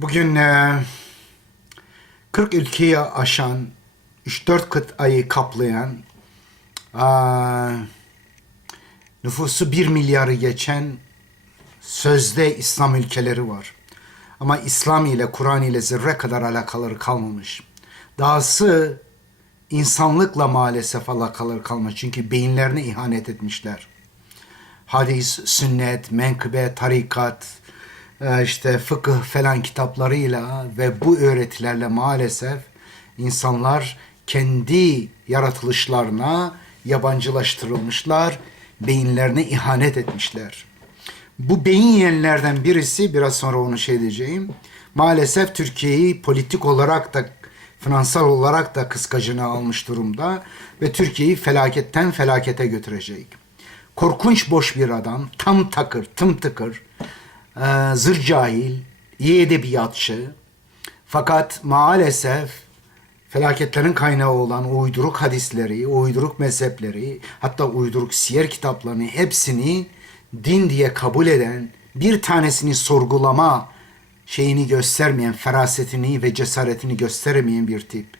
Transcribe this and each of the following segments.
Bugün e, 40 ülkeyi aşan, 3-4 kıtayı kaplayan, aa, nüfusu 1 milyarı geçen sözde İslam ülkeleri var. Ama İslam ile Kur'an ile zerre kadar alakaları kalmamış. Dahası insanlıkla maalesef alakaları kalmamış. Çünkü beyinlerine ihanet etmişler hadis, sünnet, menkıbe, tarikat, e, işte fıkıh falan kitaplarıyla ve bu öğretilerle maalesef insanlar kendi yaratılışlarına yabancılaştırılmışlar, beyinlerine ihanet etmişler. Bu beyin yiyenlerden birisi, biraz sonra onu şey diyeceğim, maalesef Türkiye'yi politik olarak da finansal olarak da kıskacına almış durumda ve Türkiye'yi felaketten felakete götürecek korkunç boş bir adam, tam takır, tım tıkır, e, zır cahil, iyi edebiyatçı. Fakat maalesef felaketlerin kaynağı olan uyduruk hadisleri, uyduruk mezhepleri, hatta uyduruk siyer kitaplarını hepsini din diye kabul eden, bir tanesini sorgulama şeyini göstermeyen, ferasetini ve cesaretini gösteremeyen bir tip.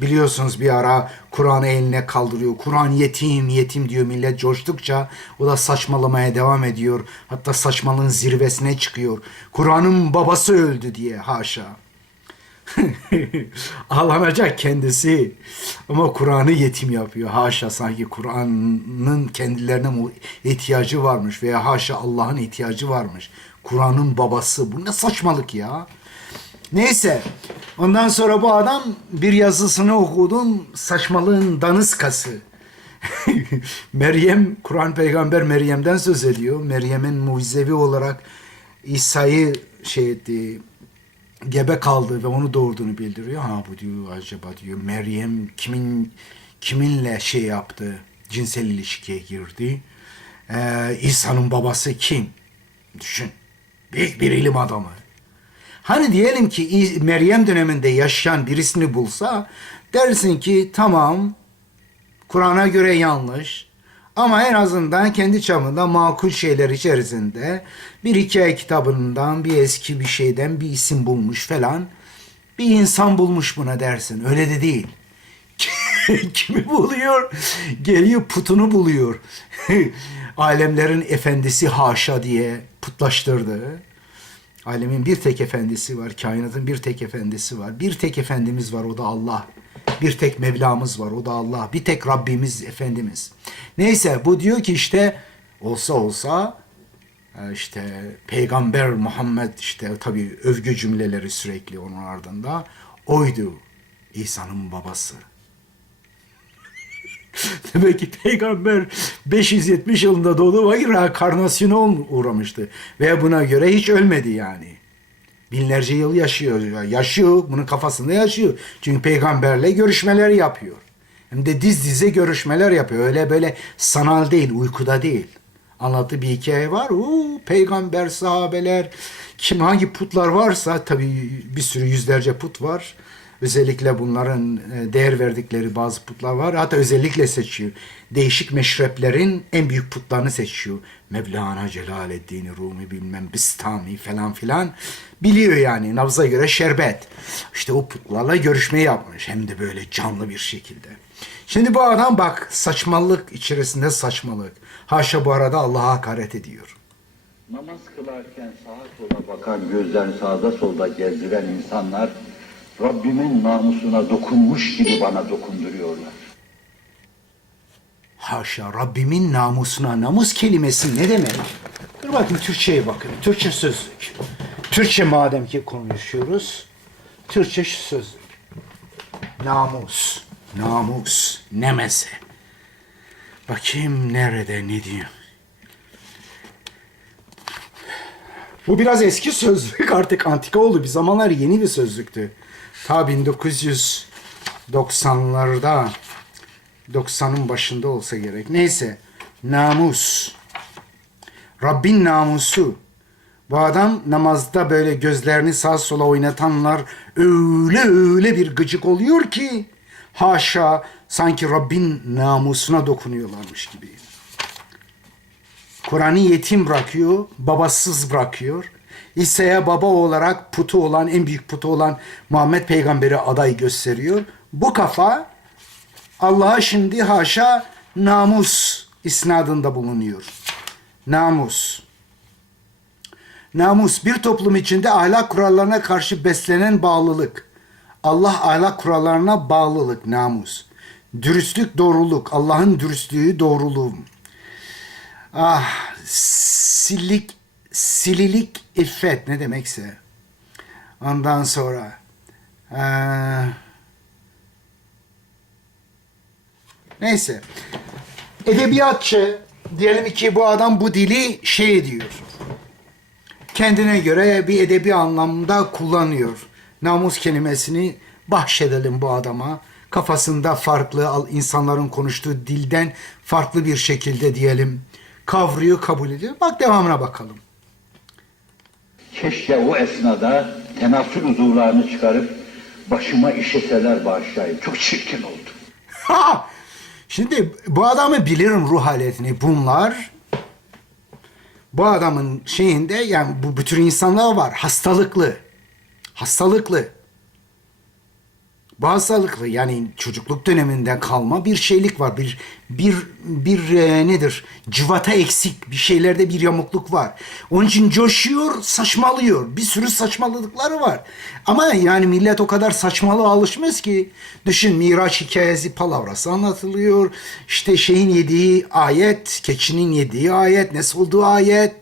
Biliyorsunuz bir ara Kur'an'ı eline kaldırıyor. Kur'an yetim yetim diyor millet coştukça o da saçmalamaya devam ediyor. Hatta saçmalığın zirvesine çıkıyor. Kur'an'ın babası öldü diye haşa. Ağlanacak kendisi ama Kur'an'ı yetim yapıyor. Haşa sanki Kur'an'ın kendilerine mu- ihtiyacı varmış veya haşa Allah'ın ihtiyacı varmış. Kur'an'ın babası. Bu ne saçmalık ya. Neyse. Ondan sonra bu adam bir yazısını okudum. Saçmalığın danıskası. Meryem, Kur'an peygamber Meryem'den söz ediyor. Meryem'in mucizevi olarak İsa'yı şey etti, gebe kaldı ve onu doğurduğunu bildiriyor. Ha bu diyor acaba diyor Meryem kimin kiminle şey yaptı, cinsel ilişkiye girdi. Ee, İsa'nın babası kim? Düşün. Büyük bir ilim adamı. Hani diyelim ki Meryem döneminde yaşayan birisini bulsa dersin ki tamam Kur'an'a göre yanlış ama en azından kendi çapında makul şeyler içerisinde bir hikaye kitabından bir eski bir şeyden bir isim bulmuş falan bir insan bulmuş buna dersin. Öyle de değil. Kimi buluyor? Geliyor putunu buluyor. Alemlerin efendisi haşa diye putlaştırdı. Alemin bir tek efendisi var, kainatın bir tek efendisi var. Bir tek efendimiz var, o da Allah. Bir tek Mevlamız var, o da Allah. Bir tek Rabbimiz, Efendimiz. Neyse bu diyor ki işte olsa olsa e, işte Peygamber Muhammed işte tabii övgü cümleleri sürekli onun ardında oydu İsa'nın babası. Demek ki peygamber 570 yılında doğdu ve reenkarnasyona uğramıştı. Ve buna göre hiç ölmedi yani. Binlerce yıl yaşıyor. Yaşıyor, bunun kafasında yaşıyor. Çünkü peygamberle görüşmeler yapıyor. Hem de diz dize görüşmeler yapıyor. Öyle böyle sanal değil, uykuda değil. Anlattığı bir hikaye var. Oo, peygamber, sahabeler, kim hangi putlar varsa tabii bir sürü yüzlerce put var. Özellikle bunların e, değer verdikleri bazı putlar var. Hatta özellikle seçiyor. Değişik meşreplerin en büyük putlarını seçiyor. Mevlana Celaleddin Rumi bilmem Bistami falan filan. Biliyor yani nabza göre şerbet. İşte o putlarla görüşme yapmış. Hem de böyle canlı bir şekilde. Şimdi bu adam bak saçmalık içerisinde saçmalık. Haşa bu arada Allah'a hakaret ediyor. Namaz kılarken sağa sola bakan, gözlerini sağda solda gezdiren insanlar Rabbimin namusuna dokunmuş gibi bana dokunduruyorlar. Haşa Rabbimin namusuna namus kelimesi ne demek? Dur bakayım Türkçe'ye bakın. Türkçe sözlük. Türkçe madem ki konuşuyoruz. Türkçe sözlük. Namus. Namus. Nemese. Bakayım nerede ne diyor. Bu biraz eski sözlük artık antika oldu. Bir zamanlar yeni bir sözlüktü. Ta 1990'larda 90'ın başında olsa gerek. Neyse. Namus. Rabbin namusu. Bu adam namazda böyle gözlerini sağa sola oynatanlar öyle öyle bir gıcık oluyor ki haşa sanki Rabbin namusuna dokunuyorlarmış gibi. Kur'an'ı yetim bırakıyor, babasız bırakıyor. İsa'ya baba olarak putu olan, en büyük putu olan Muhammed peygamberi aday gösteriyor. Bu kafa Allah'a şimdi haşa namus isnadında bulunuyor. Namus. Namus bir toplum içinde ahlak kurallarına karşı beslenen bağlılık. Allah ahlak kurallarına bağlılık, namus. Dürüstlük, doğruluk. Allah'ın dürüstlüğü, doğruluğu. Ah, silik, sililik, iffet ne demekse. Ondan sonra eee, neyse. Edebiyatçı diyelim ki bu adam bu dili şey ediyor kendine göre bir edebi anlamda kullanıyor. Namus kelimesini bahşedelim bu adama. Kafasında farklı insanların konuştuğu dilden farklı bir şekilde diyelim kavruyor, kabul ediyor. Bak devamına bakalım. Keşke o esnada tenasül huzurlarını çıkarıp başıma işeseler bağışlayayım. Çok çirkin oldu. Ha! Şimdi bu adamı bilirim ruh haletini. Bunlar bu adamın şeyinde yani bu bütün insanlar var. Hastalıklı. Hastalıklı. Bu hastalıklı yani çocukluk döneminden kalma bir şeylik var. Bir bir bir e, nedir? Cıvata eksik bir şeylerde bir yamukluk var. Onun için coşuyor, saçmalıyor. Bir sürü saçmalıkları var. Ama yani millet o kadar saçmalığa alışmaz ki. Düşün Miraç hikayesi palavrası anlatılıyor. İşte şeyin yediği ayet, keçinin yediği ayet, ne olduğu ayet.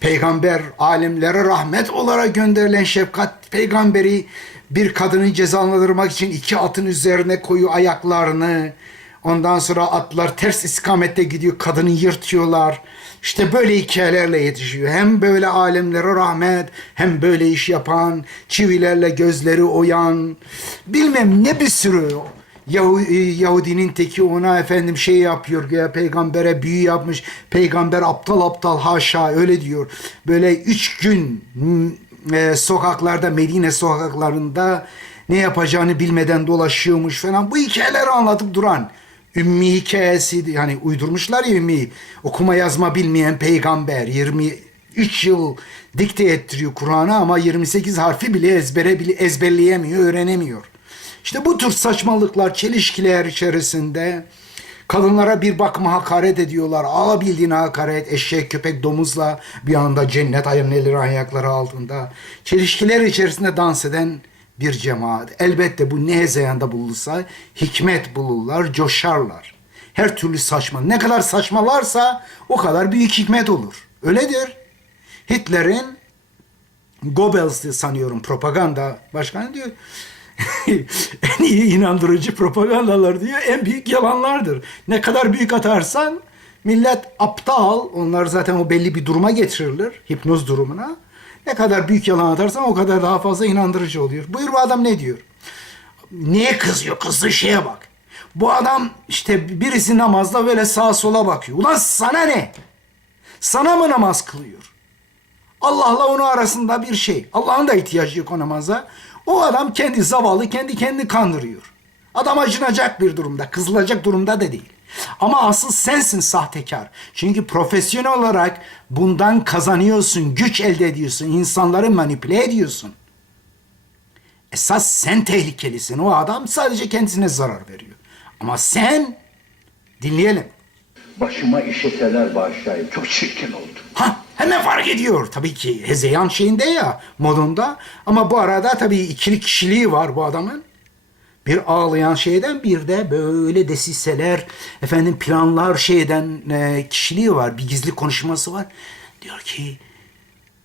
Peygamber alemlere rahmet olarak gönderilen şefkat peygamberi bir kadını cezalandırmak için iki atın üzerine koyu ayaklarını ondan sonra atlar ters istikamette gidiyor kadını yırtıyorlar. İşte böyle hikayelerle yetişiyor. Hem böyle alemlere rahmet hem böyle iş yapan çivilerle gözleri oyan bilmem ne bir sürü Yahu- Yahudinin teki ona efendim şey yapıyor ya peygambere büyü yapmış. Peygamber aptal aptal haşa öyle diyor. Böyle üç gün e, sokaklarda Medine sokaklarında ne yapacağını bilmeden dolaşıyormuş falan. Bu hikayeleri anlatıp duran Ümmi hikayesi yani uydurmuşlar ya Ümmi okuma yazma bilmeyen peygamber 23 yıl dikte ettiriyor Kur'an'ı ama 28 harfi bile ezbere bile ezberleyemiyor, öğrenemiyor. İşte bu tür saçmalıklar, çelişkiler içerisinde kadınlara bir bakıma hakaret ediyorlar. Alabildiğine hakaret, eşek, köpek, domuzla bir anda cennet ayakları ayakları altında. Çelişkiler içerisinde dans eden bir cemaat. Elbette bu ne hezeyanda bulunsa hikmet bulurlar, coşarlar. Her türlü saçma. Ne kadar saçmalarsa o kadar büyük hikmet olur. Öyledir. Hitler'in Goebbels'ti sanıyorum propaganda başkanı diyor. en iyi inandırıcı propagandalar diyor en büyük yalanlardır. Ne kadar büyük atarsan millet aptal onlar zaten o belli bir duruma getirilir hipnoz durumuna. Ne kadar büyük yalan atarsan o kadar daha fazla inandırıcı oluyor. Buyur bu adam ne diyor? Niye kızıyor? Kızdığı şeye bak. Bu adam işte birisi namazda böyle sağa sola bakıyor. Ulan sana ne? Sana mı namaz kılıyor? Allah'la onu arasında bir şey. Allah'ın da ihtiyacı yok o namaza. O adam kendi zavallı, kendi kendini kandırıyor. Adam acınacak bir durumda, kızılacak durumda da değil. Ama asıl sensin sahtekar. Çünkü profesyonel olarak bundan kazanıyorsun, güç elde ediyorsun, insanları manipüle ediyorsun. Esas sen tehlikelisin. O adam sadece kendisine zarar veriyor. Ama sen dinleyelim. Başıma işeseler bağışlayayım. Çok çirkin oldu. Ha hemen fark ediyor tabii ki hezeyan şeyinde ya modunda ama bu arada tabii ikili kişiliği var bu adamın. Bir ağlayan şeyden bir de böyle desiseler efendim planlar şeyden e, kişiliği var bir gizli konuşması var. Diyor ki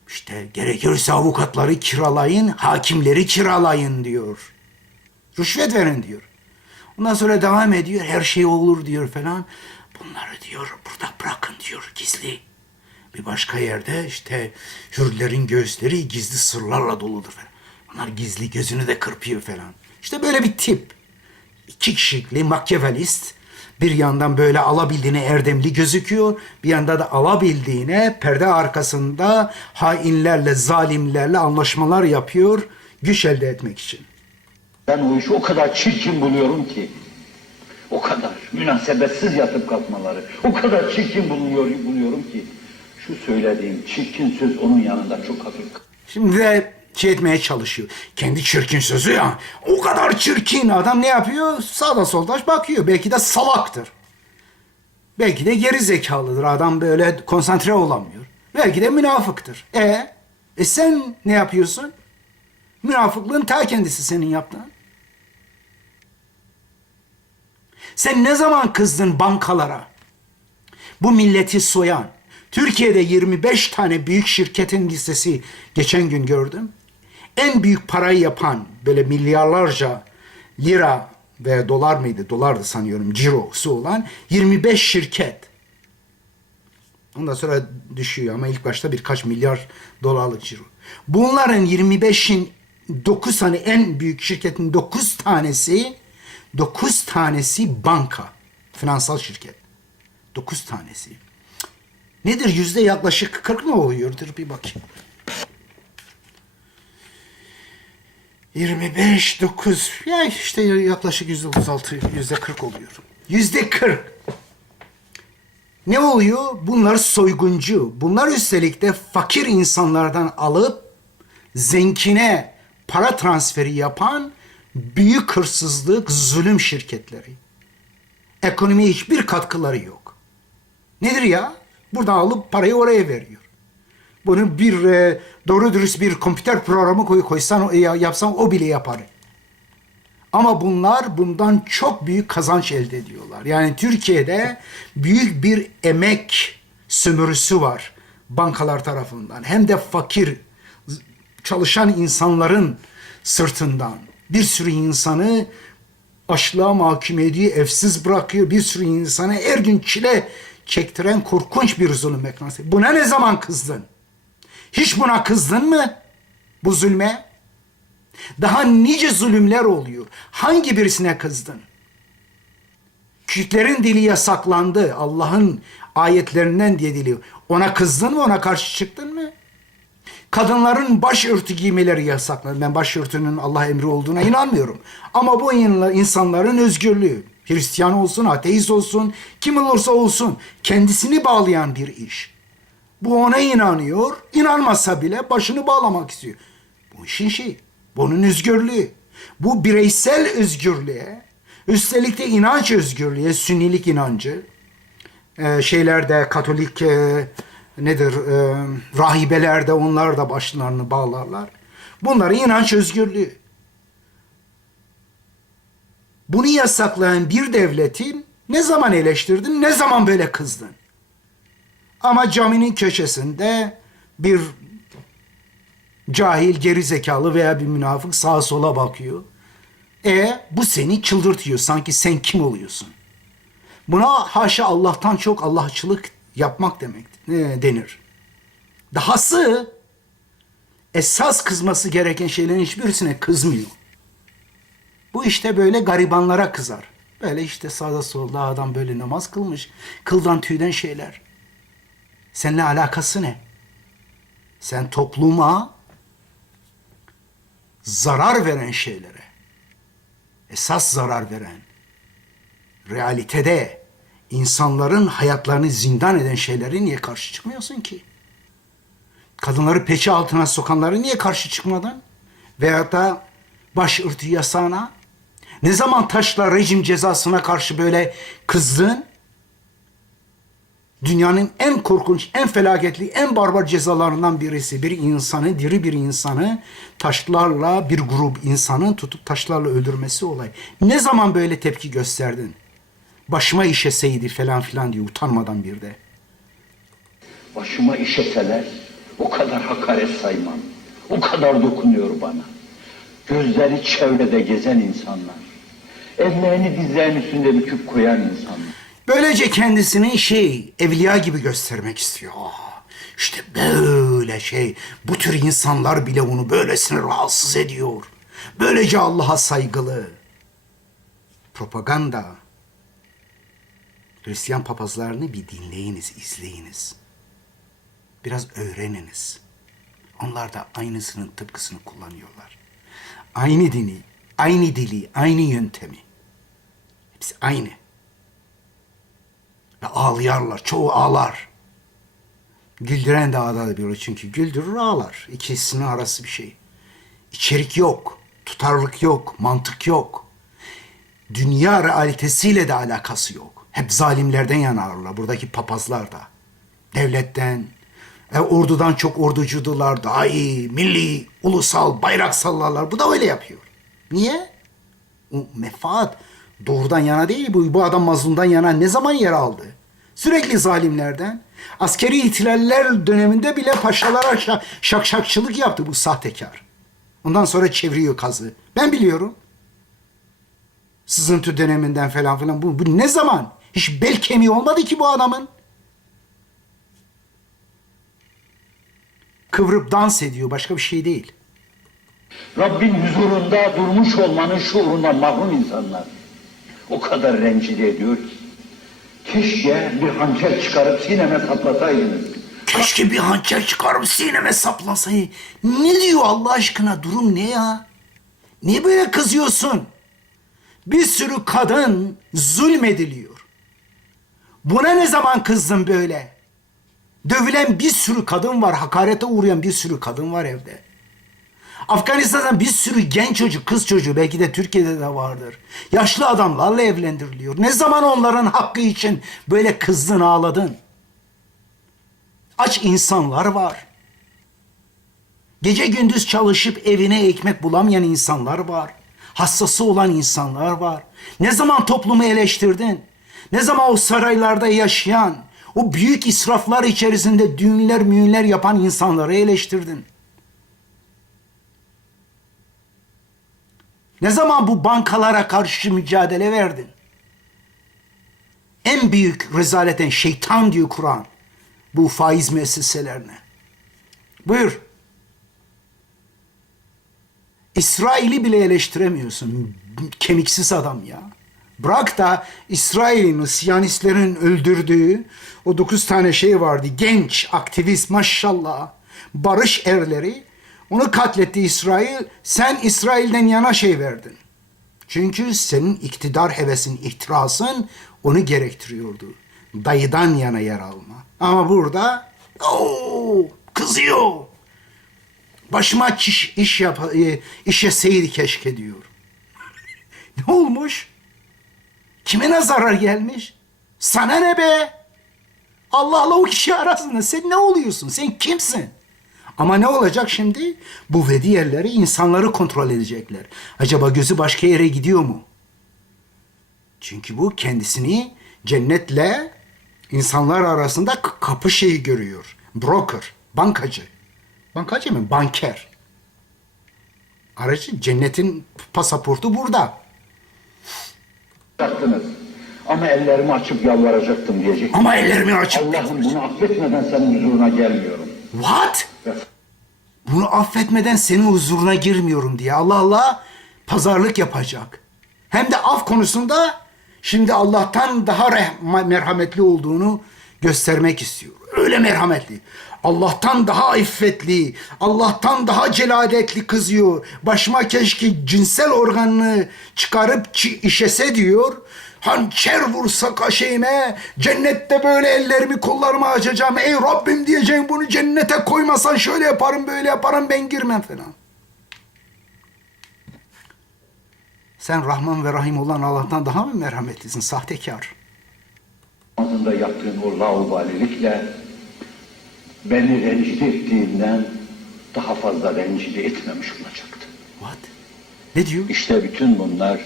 işte gerekirse avukatları kiralayın hakimleri kiralayın diyor. Rüşvet verin diyor. Ondan sonra devam ediyor her şey olur diyor falan. Bunları diyor burada bırakın diyor gizli. Bir başka yerde işte hürlerin göğüsleri gizli sırlarla doludur falan. Bunlar gizli gözünü de kırpıyor falan. İşte böyle bir tip. İki kişilikli makyavelist. Bir yandan böyle alabildiğine erdemli gözüküyor. Bir yanda da alabildiğine perde arkasında hainlerle, zalimlerle anlaşmalar yapıyor. Güç elde etmek için. Ben o işi o kadar çirkin buluyorum ki. O kadar münasebetsiz yatıp kalkmaları. O kadar çirkin buluyor, buluyorum ki. Şu söylediğim çirkin söz onun yanında çok hafif. Şimdi de şey etmeye çalışıyor. Kendi çirkin sözü ya. O kadar çirkin adam ne yapıyor? Sağda solda bakıyor. Belki de salaktır. Belki de geri zekalıdır. Adam böyle konsantre olamıyor. Belki de münafıktır. E, e sen ne yapıyorsun? Münafıklığın ta kendisi senin yaptığın. Sen ne zaman kızdın bankalara? Bu milleti soyan, Türkiye'de 25 tane büyük şirketin listesi geçen gün gördüm. En büyük parayı yapan böyle milyarlarca lira ve dolar mıydı? Dolardı sanıyorum cirosu olan 25 şirket. Ondan sonra düşüyor ama ilk başta birkaç milyar dolarlık ciro. Bunların 25'in 9 tane en büyük şirketin 9 tanesi 9 tanesi banka. Finansal şirket. 9 tanesi. Nedir yüzde yaklaşık 40 mı oluyordur bir bakayım. 25, 9 ya işte yaklaşık yüzde 36, yüzde 40 oluyor. Yüzde 40. Ne oluyor? Bunlar soyguncu. Bunlar üstelik de fakir insanlardan alıp zengine para transferi yapan büyük hırsızlık, zulüm şirketleri. Ekonomiye hiçbir katkıları yok. Nedir ya? Buradan alıp parayı oraya veriyor. Bunu bir e, doğru dürüst bir kompüter programı koy, koysan, e, yapsan o bile yapar. Ama bunlar bundan çok büyük kazanç elde ediyorlar. Yani Türkiye'de büyük bir emek sömürüsü var bankalar tarafından. Hem de fakir çalışan insanların sırtından bir sürü insanı açlığa mahkum ediyor, evsiz bırakıyor. Bir sürü insanı her gün çile çektiren korkunç bir zulüm mekanizması. Buna ne zaman kızdın? Hiç buna kızdın mı? Bu zulme? Daha nice zulümler oluyor. Hangi birisine kızdın? Kürtlerin dili yasaklandı. Allah'ın ayetlerinden diye dili. Ona kızdın mı? Ona karşı çıktın mı? Kadınların başörtü giymeleri yasaklandı. Ben başörtünün Allah emri olduğuna inanmıyorum. Ama bu insanların özgürlüğü. Hristiyan olsun, ateist olsun, kim olursa olsun kendisini bağlayan bir iş. Bu ona inanıyor, inanmasa bile başını bağlamak istiyor. Bu işin şeyi, bunun özgürlüğü. Bu bireysel özgürlüğe, üstelik de inanç özgürlüğe, sünnilik inancı, e, şeylerde Katolik e, nedir e, rahibeler de onlar da başlarını bağlarlar. Bunları inanç özgürlüğü. Bunu yasaklayan bir devletin ne zaman eleştirdin, ne zaman böyle kızdın? Ama caminin köşesinde bir cahil, geri zekalı veya bir münafık sağa sola bakıyor. E bu seni çıldırtıyor. Sanki sen kim oluyorsun? Buna haşa Allah'tan çok Allahçılık yapmak demek e, denir. Dahası esas kızması gereken şeylerin hiçbirisine kızmıyor. Bu işte böyle garibanlara kızar. Böyle işte sağda solda adam böyle namaz kılmış. Kıldan tüyden şeyler. Seninle alakası ne? Sen topluma zarar veren şeylere, esas zarar veren, realitede insanların hayatlarını zindan eden şeylere niye karşı çıkmıyorsun ki? Kadınları peçe altına sokanları niye karşı çıkmadın? Veyahut da başörtü yasağına? Ne zaman taşla rejim cezasına karşı böyle kızdın? Dünyanın en korkunç, en felaketli, en barbar cezalarından birisi. Bir insanı, diri bir insanı taşlarla, bir grup insanı tutup taşlarla öldürmesi olay. Ne zaman böyle tepki gösterdin? Başıma işeseydi falan filan diye utanmadan bir de. Başıma işeseler o kadar hakaret saymam. O kadar dokunuyor bana. Gözleri çevrede gezen insanlar. Ellerini dizlerinin üstünde büküp koyan insanlar. Böylece kendisini şey, evliya gibi göstermek istiyor. İşte böyle şey, bu tür insanlar bile onu böylesine rahatsız ediyor. Böylece Allah'a saygılı. Propaganda. Hristiyan papazlarını bir dinleyiniz, izleyiniz. Biraz öğreniniz. Onlar da aynısının tıpkısını kullanıyorlar. Aynı dini, aynı dili, aynı yöntemi. Hepsi aynı. Ve ağlayarlar. Çoğu ağlar. Güldüren de ağlayabilir çünkü güldürür ağlar. İkisinin arası bir şey. İçerik yok, tutarlılık yok, mantık yok. Dünya realitesiyle de alakası yok. Hep zalimlerden yanarlar buradaki papazlar da. Devletten, e, ordudan çok orducudular. Daha iyi, milli, ulusal, bayrak sallarlar. Bu da öyle yapıyor. Niye? O menfaat doğrudan yana değil. Bu, bu adam mazlumdan yana ne zaman yer aldı? Sürekli zalimlerden. Askeri ihtilaller döneminde bile paşalara şak, şakşakçılık yaptı bu sahtekar. Ondan sonra çeviriyor kazı. Ben biliyorum. Sızıntı döneminden falan filan. Bu, bu ne zaman? Hiç bel kemiği olmadı ki bu adamın. Kıvrıp dans ediyor. Başka bir şey değil. Rabbin huzurunda durmuş olmanın şuurundan mahrum insanlar. O kadar rencide ediyor ki. Keşke bir hançer çıkarıp sineme saplasaydınız. Keşke bir hançer çıkarıp sineme saplasayı. Ne diyor Allah aşkına? Durum ne ya? Niye böyle kızıyorsun? Bir sürü kadın zulmediliyor. Buna ne zaman kızdın böyle? Dövülen bir sürü kadın var, hakarete uğrayan bir sürü kadın var evde. Afganistan'dan bir sürü genç çocuk, kız çocuğu belki de Türkiye'de de vardır. Yaşlı adamlarla evlendiriliyor. Ne zaman onların hakkı için böyle kızdın, ağladın? Aç insanlar var. Gece gündüz çalışıp evine ekmek bulamayan insanlar var. Hassası olan insanlar var. Ne zaman toplumu eleştirdin? Ne zaman o saraylarda yaşayan, o büyük israflar içerisinde düğünler müğünler yapan insanları eleştirdin? Ne zaman bu bankalara karşı mücadele verdin? En büyük rezaleten şeytan diyor Kur'an bu faiz müesseselerine. Buyur. İsrail'i bile eleştiremiyorsun. Kemiksiz adam ya. Bırak da İsrail'in, Siyanistlerin öldürdüğü o dokuz tane şey vardı. Genç, aktivist maşallah. Barış erleri. Onu katletti İsrail. Sen İsrail'den yana şey verdin. Çünkü senin iktidar hevesin, ihtirasın onu gerektiriyordu. Dayıdan yana yer alma. Ama burada ooo kızıyor. Başıma iş, iş yap, e, işe seyir keşke diyor. ne olmuş? Kime zarar gelmiş? Sana ne be? Allah'la o kişi arasında sen ne oluyorsun? Sen kimsin? Ama ne olacak şimdi? Bu vedi yerleri insanları kontrol edecekler. Acaba gözü başka yere gidiyor mu? Çünkü bu kendisini cennetle insanlar arasında kapı şeyi görüyor. Broker, bankacı. Bankacı mı? Banker. Aracı cennetin pasaportu burada. Yaptınız. Ama ellerimi açıp yalvaracaktım diyecek. Ama ellerimi açıp... Allah'ım bunu affetmeden senin huzuruna gelmiyorum. What? Bunu affetmeden senin huzuruna girmiyorum diye Allah Allah pazarlık yapacak. Hem de af konusunda şimdi Allah'tan daha merhametli olduğunu göstermek istiyor. Öyle merhametli. Allah'tan daha iffetli, Allah'tan daha celadetli kızıyor. Başıma keşke cinsel organını çıkarıp işese diyor. Hançer vursa kaşeğime, cennette böyle ellerimi kollarımı açacağım. Ey Rabbim diyeceğim bunu cennete koymasan şöyle yaparım böyle yaparım ben girmem falan. Sen Rahman ve Rahim olan Allah'tan daha mı merhametlisin sahtekar? Ağzında yaptığın o laubalilikle beni rencide ettiğinden daha fazla rencide etmemiş olacaktı. What? Ne diyor? İşte bütün bunlar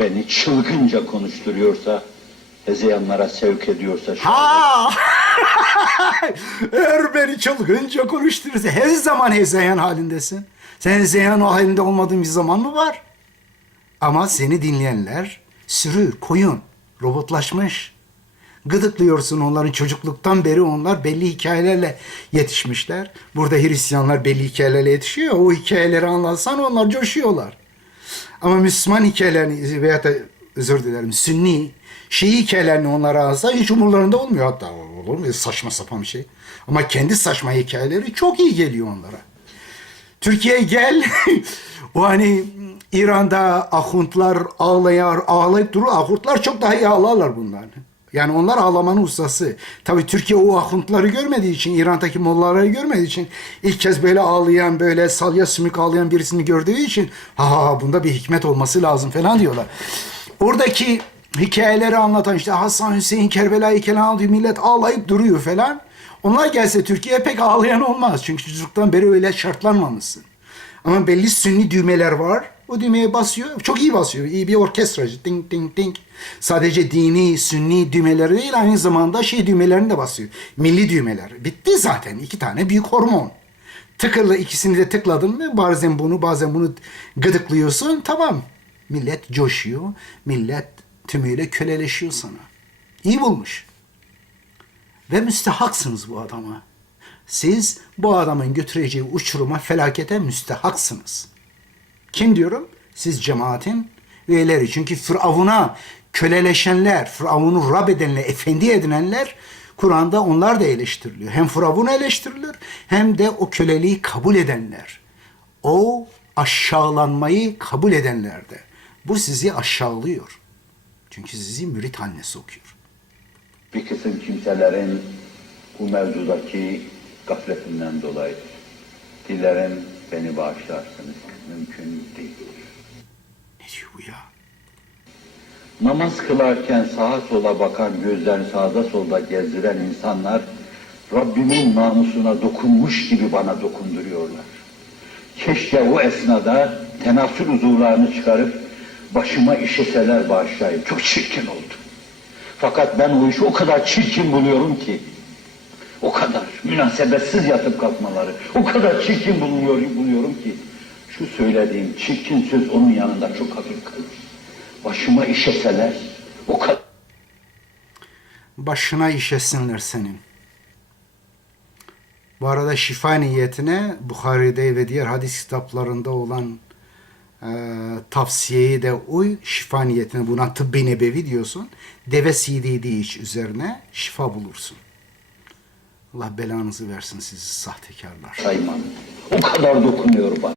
beni çılgınca konuşturuyorsa, hezeyanlara sevk ediyorsa Ha! Eğer beni çılgınca konuşturursa her zaman hezeyan halindesin. Sen hezeyan o halinde olmadığın bir zaman mı var? Ama seni dinleyenler sürü, koyun, robotlaşmış. Gıdıklıyorsun onların çocukluktan beri onlar belli hikayelerle yetişmişler. Burada Hristiyanlar belli hikayelerle yetişiyor. O hikayeleri anlatsan onlar coşuyorlar. Ama Müslüman hikayelerini veya da özür dilerim Sünni Şii hikayelerini onlara alsa hiç umurlarında olmuyor hatta olur mu saçma sapan bir şey. Ama kendi saçma hikayeleri çok iyi geliyor onlara. Türkiye'ye gel. o hani İran'da ahuntlar ağlayar, ağlayıp durur. Ahutlar çok daha iyi ağlarlar bundan. Yani onlar ağlamanın ustası. Tabii Türkiye o ahuntuları görmediği için, İran'daki mollaları görmediği için ilk kez böyle ağlayan, böyle salya sümük ağlayan birisini gördüğü için ha ha bunda bir hikmet olması lazım falan diyorlar. Oradaki hikayeleri anlatan işte Hasan Hüseyin Kerbela hikayelerini anlatıyor. Millet ağlayıp duruyor falan. Onlar gelse Türkiye'ye pek ağlayan olmaz. Çünkü çocukluktan beri öyle şartlanmamışsın. Ama belli sünni düğmeler var. O düğmeye basıyor. Çok iyi basıyor. İyi bir orkestracı. Ding ding ding. Sadece dini, sünni düğmeleri değil aynı zamanda şey düğmelerini de basıyor. Milli düğmeler. Bitti zaten. iki tane büyük hormon. Tıkırla ikisini de tıkladın mı bazen bunu bazen bunu gıdıklıyorsun. Tamam. Millet coşuyor. Millet tümüyle köleleşiyor sana. İyi bulmuş. Ve müstehaksınız bu adama. Siz bu adamın götüreceği uçuruma, felakete müstehaksınız. Kim diyorum? Siz cemaatin üyeleri. Çünkü Firavun'a köleleşenler, Firavun'u Rab edenler, efendi edinenler Kur'an'da onlar da eleştiriliyor. Hem Firavun eleştirilir hem de o köleliği kabul edenler. O aşağılanmayı kabul edenler de. Bu sizi aşağılıyor. Çünkü sizi mürit haline sokuyor. Bir kısım kimselerin bu mevzudaki gafletinden dolayı dilerim beni bağışlarsınız. Mümkün değil. Ne diyor bu ya? Namaz kılarken sağa sola bakan, gözlerini sağda solda gezdiren insanlar Rabbimin namusuna dokunmuş gibi bana dokunduruyorlar. Keşke o esnada tenasül uzuvlarını çıkarıp başıma işeseler bağışlayayım. Çok çirkin oldu. Fakat ben o işi o kadar çirkin buluyorum ki, o kadar münasebetsiz yatıp kalkmaları, o kadar çirkin buluyor, buluyorum ki, şu söylediğim çirkin söz onun yanında çok hafif kalır. Başıma işeseler, o kadar başına işesinler senin. Bu arada şifa niyetine Bukhari'de ve diğer hadis kitaplarında olan e, tavsiyeyi de uy. Şifa niyetine buna tıbbi nebevi diyorsun. Deve CDD iç üzerine şifa bulursun. Allah belanızı versin sizi sahtekarlar. sayman, o kadar dokunuyor bana.